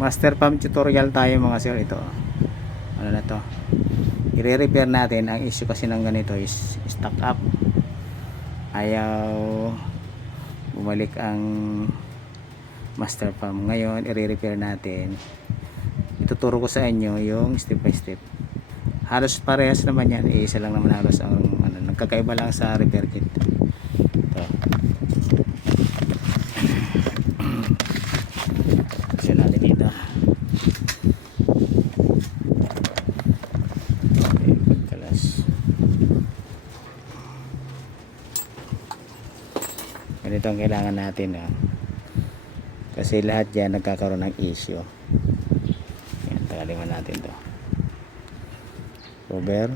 Master pump tutorial tayo mga sir. Ito ano na to, i-repair natin. Ang issue kasi ng ganito is stuck up, ayaw bumalik ang master pump. Ngayon i-repair natin, ituturo ko sa inyo yung step by step. Halos parehas naman yan, isa lang naman halos ang ano, nagkakaiba lang sa repair kit. Ito kasi natin dito. Okay, pagkalas. Ganito ang kailangan natin, kasi lahat yan nagkakaroon ng issue. Yan, tagaliman natin to cover.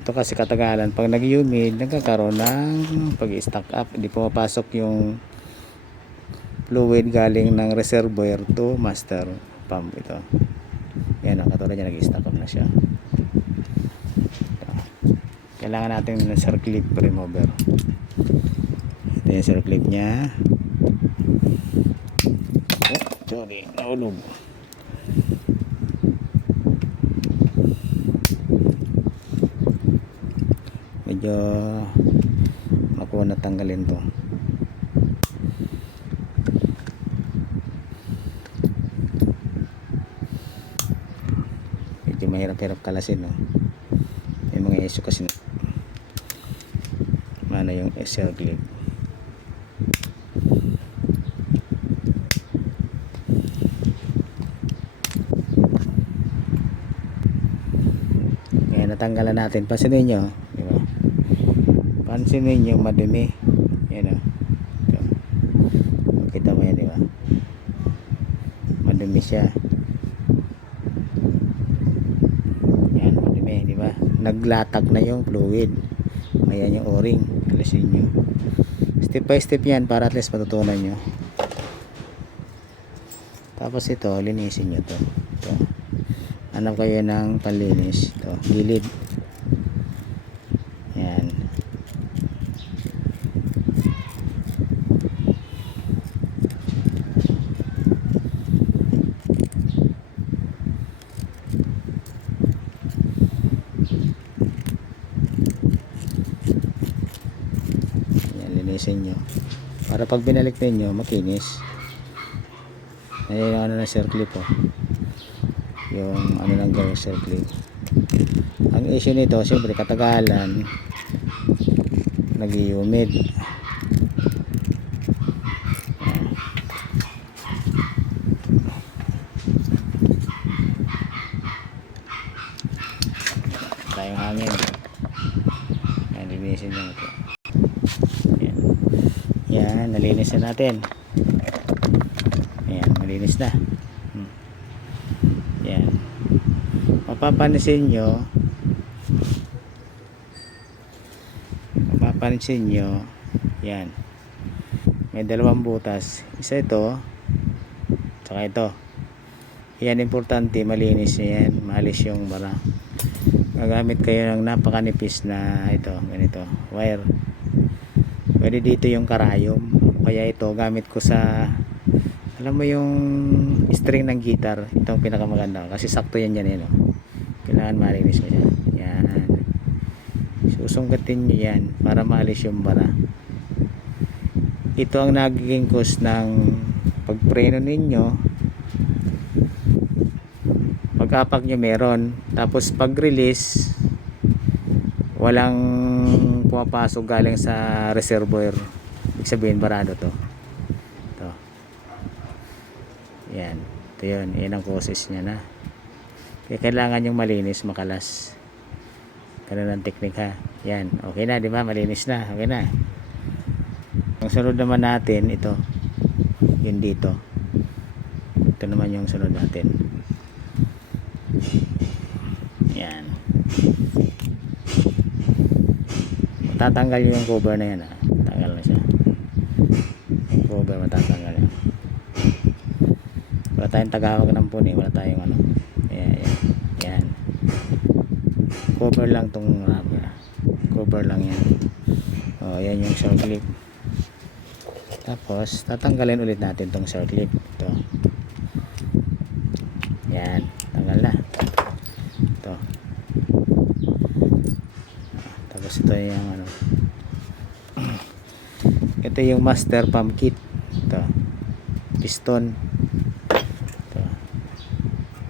Ito kasi katagalan, pag nag-humid nagkakaroon ng pag-stack up, hindi pumapasok yung fluid galing ng reservoir to master pump. Ito yan, katulad niya, nag-stack up na siya. Ito. Kailangan natin ng circlip remover. Ito yung circlip nya. Sorry, naulog. Medyo makuha na tanggalin to. Medyo mahirap-hirap kalasin, may mga issue kasi mana yung SL clip. Kaya natanggalan natin. Pansinin nyo, diba? Pansinin nyo madumi. Yan, ito. Kita mo yan, diba? Madumi siya. Yan, madumi, diba? Naglatak na yung fluid. Ayan yung o-ring. Alisin nyo. Step by step yan para at least matutunan nyo. Tapos ito, linisin nyo to. Ito. Hanap kayo ng panlinis. Ito, gilid. Yan. Yan, linisin nyo. Para pag binalik ninyo, makinis. Ayan yung ano na circlip, yung ano lang gawin circlip. Ang issue nito, siyempre katagalan nag-humid. Tayong hangin. Yan, linisin nyo ito. Yan. Yan, nalinis na natin. Ayan, malinis na. Yan. Mapapansin nyo, yan, may dalawang butas. Isa ito, tsaka ito. Yan, importante, malinis yan, maalis yung bara. Gagamit kayo ng napakanipis na ito, ganito, wire. Pwede dito yung karayom. Kaya ito, gamit ko sa, alam mo yung string ng guitar, itong pinakamaganda kasi sakto yan yan, kailangan malinis mo siya. Yan, susunggatin nyo yan para maalis yung bara. Ito ang nagiging cause ng pagpreno ninyo. Pag-apak nyo meron, tapos pag release walang pumapasok galing sa reservoir, ibig sabihin barado to. Yan, ito yun, yan ang causes nya na. Kaya kailangan yung malinis, makalas. Ganun ang technique, ha. Yan, okay na, di ba? Malinis na, okay na. Ang sunod naman natin, ito, yun dito. Ito naman yung sunod natin. Yan. Matatanggal yung cover na yan, ha. Tanggal na siya. Yung cover matatanggal yan. Wala tayong tagawag ng puni, wala tayong ano. Ayan, yan. Cover lang tong rubber. Cover lang yan. Oh, yan yung short clip. Tapos tatanggalin ulit natin tong circlip. Ito. Yan, tanggal na. Ito. Tapos ito yung ano. Ito yung master pump kit. Ito. Piston. Ito.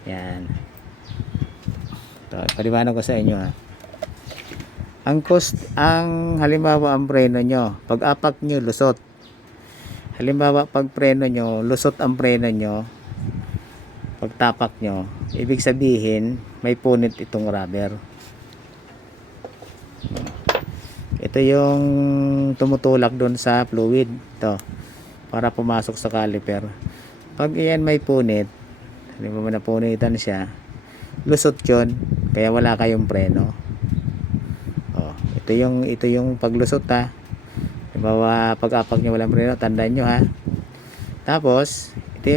Yan. Ito, paliwanag ko sa inyo ha. Ang halimbawa ang preno nyo, pag apak nyo lusot. Halimbawa pag preno nyo, lusot ang preno nyo, pag tapak nyo, ibig sabihin may punit itong rubber. Ito yung tumutulak doon sa fluid. Ito, para pumasok sa caliper. Pag iyan may punit, halimbawa napunitan siya, lusot yun, kaya wala kayong preno. Ito yung paglusot ha. Halimbawa pag-apak nyo walang preno, tandaan nyo ha. Tapos ito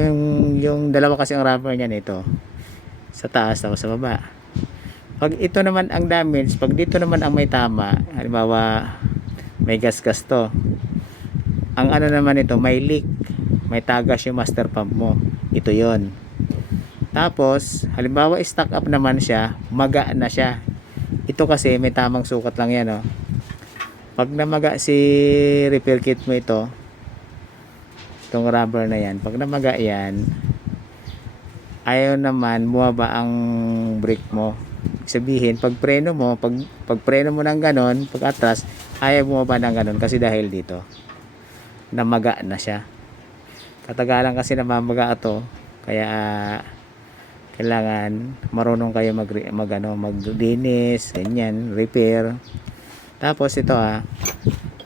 yung dalawa kasi ang rubber niyan, ito sa taas tapos sa baba. Pag ito naman ang damage, pag dito naman ang may tama, halimbawa may gas-gas to, ang ano naman ito, may leak, may tagas yung master pump mo, ito yon. Tapos halimbawa stock up naman siya, maga na siya. Ito kasi may tamang sukat lang yan, oh. Pag namaga si repair kit mo ito, itong rubber na yan, pag namaga yan, ayaw naman buwaba ang brake mo. Sabihin, pag preno mo, pag preno mo ng ganon, pag atras, ayaw bumaba ng ganon kasi dahil dito, namaga na siya. Katagalan kasi namamaga ito, kaya kailangan marunong kayo maglinis, ganyan, repair. Tapos ito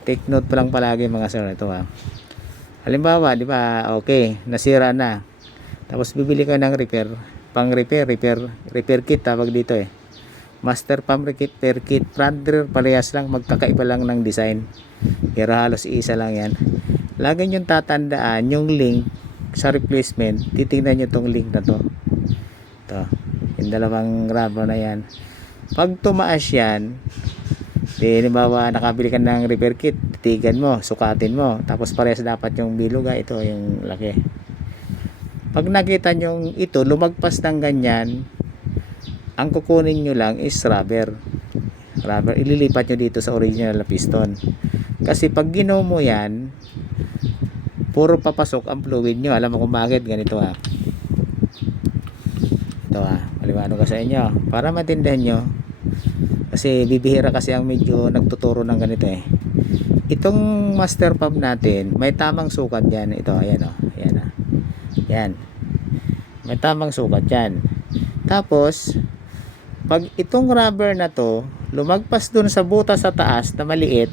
take note pa lang palagi mga sir, ito halimbawa, di ba, okay, nasira na. Tapos bibili ka ng repair kit, tawag dito master pump repair kit, brother, parehas lang, magkakaiba lang ng design, pero halos isa lang yan. Lagi nyo tatandaan yung link sa replacement, titingnan nyo tong link na to. Ito, yung dalawang rubber na yan. Pag tumaas yan, halimbawa nakabili ka ng repair kit, titigan mo, sukatin mo, tapos parehas dapat yung biluga, ito yung laki. Pag nakita nyo ito lumagpas ng ganyan, ang kukunin nyo lang is rubber, ililipat nyo dito sa original na piston. Kasi pag ginaw mo yan, puro papasok ang fluid nyo. Alam mo kung bakit? Ganito ito maliwanag ko sa inyo para matindihan nyo, kasi bibihira kasi ang medyo nagtuturo ng ganito Itong master pump natin may tamang sukat yan. Ito, ayan yan, may tamang sukat yan. Tapos pag itong rubber na to lumagpas dun sa butas sa taas na maliit,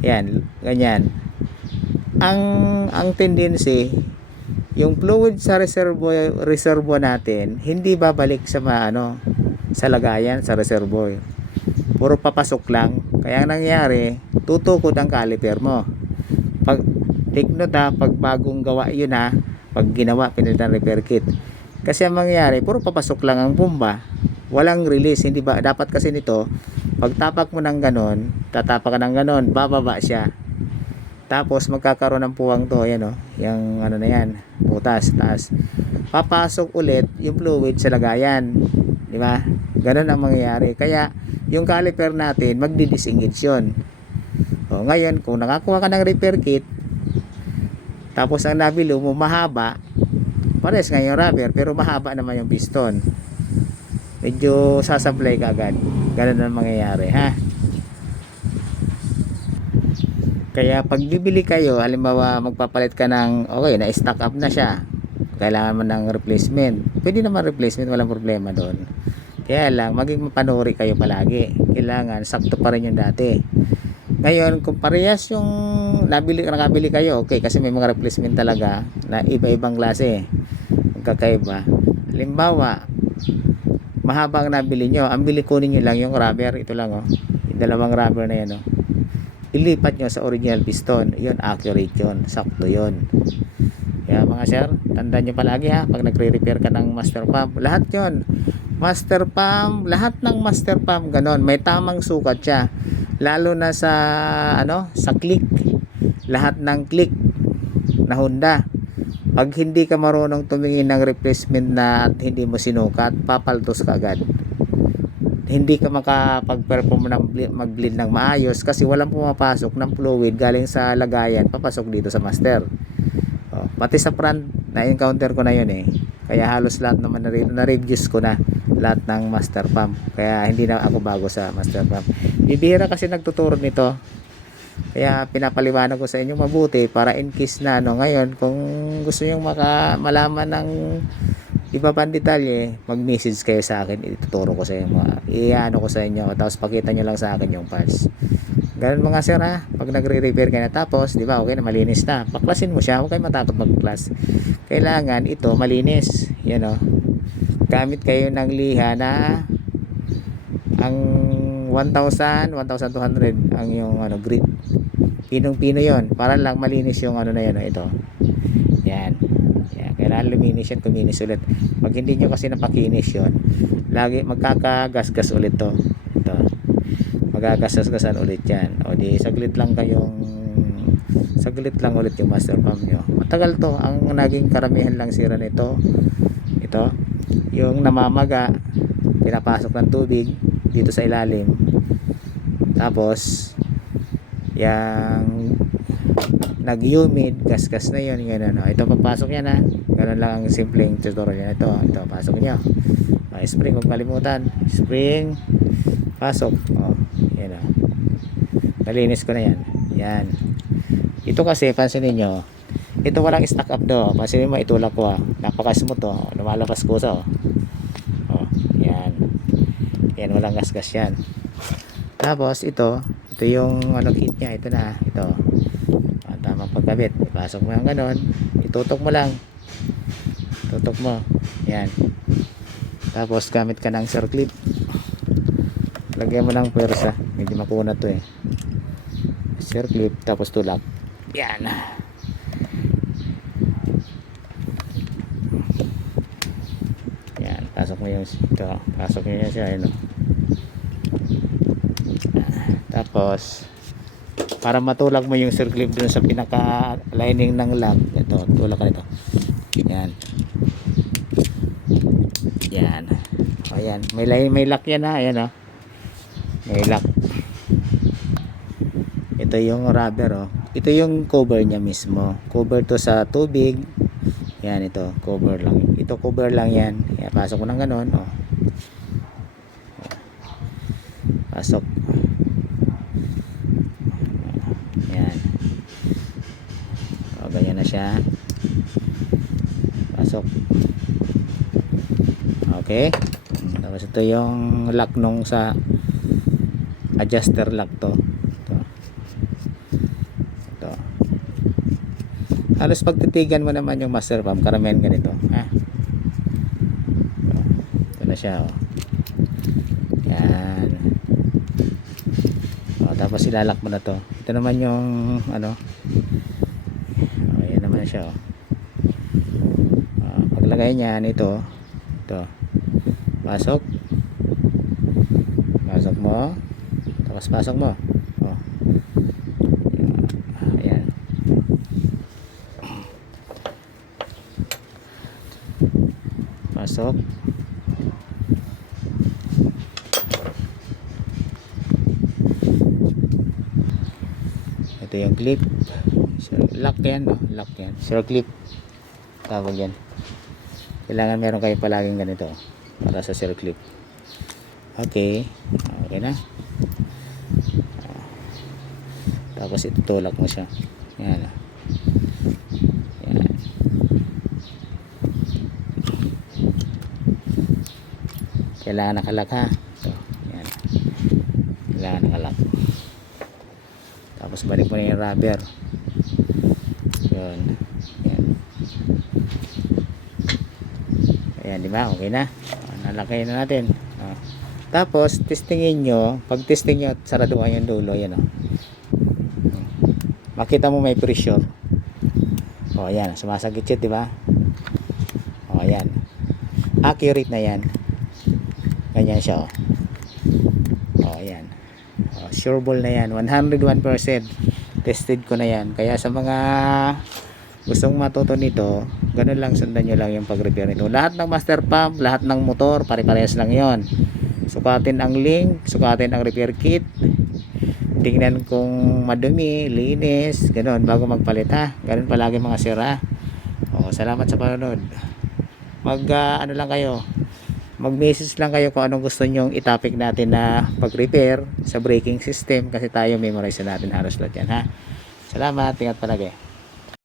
yan, ganyan, ang tendency, yung fluid sa reservoir natin hindi babalik sa sa lagayan sa reservoir, puro papasok lang. Kaya ang nangyari, tutukod ang caliper mo. Pag take note pag bagong gawa yun pag ginawa pinalitan repair kit, kasi ang mangyayari puro papasok lang ang bomba, walang release. Hindi ba dapat kasi nito, pag tapak mo ng ganon, tatapak ka ng ganon, bababa siya. Tapos magkakaroon ng puwang to, yung na yan, butas, taas. Papasok ulit yung fluid sa lagayan, di ba? Ganun ang mangyayari. Kaya yung caliper natin magdi-disengage yun. Ngayon kung nakakuha ka ng repair kit, tapos ang nabilo mo mahaba, pares nga yung rubber pero mahaba naman yung piston, medyo sasablay ka agad. Ganun ang mangyayari Kaya pag bibili kayo, halimbawa magpapalit ka ng, okay, na stock up na siya, kailangan mo ng replacement, pwede naman replacement, walang problema doon. Kaya lang maging mapanuri kayo palagi, kailangan sakto pa rin yung dati. Ngayon kung parehas yung nakabili kayo, okay, kasi may mga replacement talaga na iba-ibang klase, magkakaiba. Halimbawa mahaba ang nabili nyo, ang kunin nyo lang yung rubber, ito lang yung dalawang rubber na yan ilipat nyo sa original piston, yun accurate yun, sakto yun. Kaya mga sir, tandaan nyo palagi pag nagre-repair ka ng master pump, lahat yun, master pump, lahat ng master pump ganon, may tamang sukat siya. Lalo na sa sa click, lahat ng click na Honda. Pag hindi ka marunong tumingin ng replacement na at hindi mo sinukat, papaltos ka agad. Hindi ka makapag-perform ng mag-bleed ng maayos kasi walang pumapasok ng fluid galing sa lagayan papasok dito sa master. Pati sa front na encounter ko na yun eh, kaya halos lahat naman na-reviews ko na lahat ng master pump, kaya hindi na ako bago sa master pump. Bibihira kasi nagtuturo nito, kaya pinapaliwanag ko sa inyo mabuti para in case na ngayon kung gusto nyo malaman ng iba pang detalye, mag-message kayo sa akin, ituturo ko sa inyo, iano ko sa inyo, tapos pakita nyo lang sa akin yung parts. Ganun mga sir ha, pag nagre-repair ka na tapos, di ba, okay na, malinis na, paklasin mo siya, huwag kayo matakot mag-class. Kailangan ito malinis, yan o, gamit kayo ng liha na ang 1,000, 1,200 ang yung grit, pinong-pino yon, para lang malinis yung na yan, ito, yan. Kailangan luminis yan, kuminis ulit. Pag hindi nyo kasi napakinis yon, lagi magkakagasgas ulit to. Ito, magagasgasan ulit yan. O di saglit lang ulit yung master pump nyo. Matagal to. Ang naging karamihan lang sira nito, ito, yung namamaga, pinapasok ng tubig dito sa ilalim, tapos yung nag-humid, gasgas na yun, gano'n. Ito pagpasok yan ha, gano'n lang ang simpleng tutorial yan. Ito pasok nyo, spring, huwag kalimutan, spring, pasok, yan o, nalinis ko na yan. Yan, ito kasi pansinin nyo, ito walang stack up do, pansinin mo, itulak ko napaka-smooth to, lumalabas ko sa yan, walang gasgas yan. Tapos ito yung kit nya, ito na, ito tamang pagkabit, ipasok mo yung ganon, itutok mo lang, tutok mo, yan. Tapos gamit ka ng circlip, lagyan mo ng pwersa, medyo makuna to circlip, tapos tulak, yan. Yan, pasok mo yung ito, pasok nyo siya, yun. Tapos para matulak mo yung circlip dun sa pinaka lining ng lock, ito, tulak ka nito, yan, yan, ayan, may lock yan ha, ayan may lock. Ito yung rubber ito yung cover nya mismo, cover to sa tubig, yan, ito cover lang, yan, pasok mo ng ganon, pasok, ganyan na siya, pasok, okay. Tapos ito yung lock nung sa adjuster lock to, ito. Halos pagtitigan mo naman yung master pump, karamihan ganito ha, ito na siya yan. Tapos ilalak mo na to, ito naman yung yan naman siya paglagay niyan, ito pasok mo, tapos pasok mo, ayan, pasok, ito yung clip, lock yan, circlip tawag yan. Kailangan meron kayo palaging ganito para sa circlip. Okay na. Tapos itutulak mo siya, yan. Kailangan nakalak ha, yan, kailangan nakalak. Tapos balik mo na yung rubber, yun, yan. Ayan, di ba? Okay na. Nalakay na natin. Tapos testingin nyo, pag testing nyo, saraduhan yung dulo, yan makita mo may pressure. Ayan, sumasagit-sit, di ba? Ayan, accurate na yan, ganyan siya. Ayan, sure ball na yan, 101%. Tested ko na yan. Kaya sa mga gustong matuto nito, ganun lang, sundan nyo lang yung pag-repair nito. Lahat ng master pump, lahat ng motor, pare-parehas lang yon. Sukatin ang link, sukatin ang repair kit, tingnan kung madumi, linis, ganun, bago magpalit ha. Ganun palagi mga sir ha. O, salamat sa panonood. Ano lang kayo, mag-message lang kayo kung anong gusto nyong itopic natin na pag-repair sa braking system, kasi tayo memorize na natin halos lahat yan ha. Salamat, ingat palagi.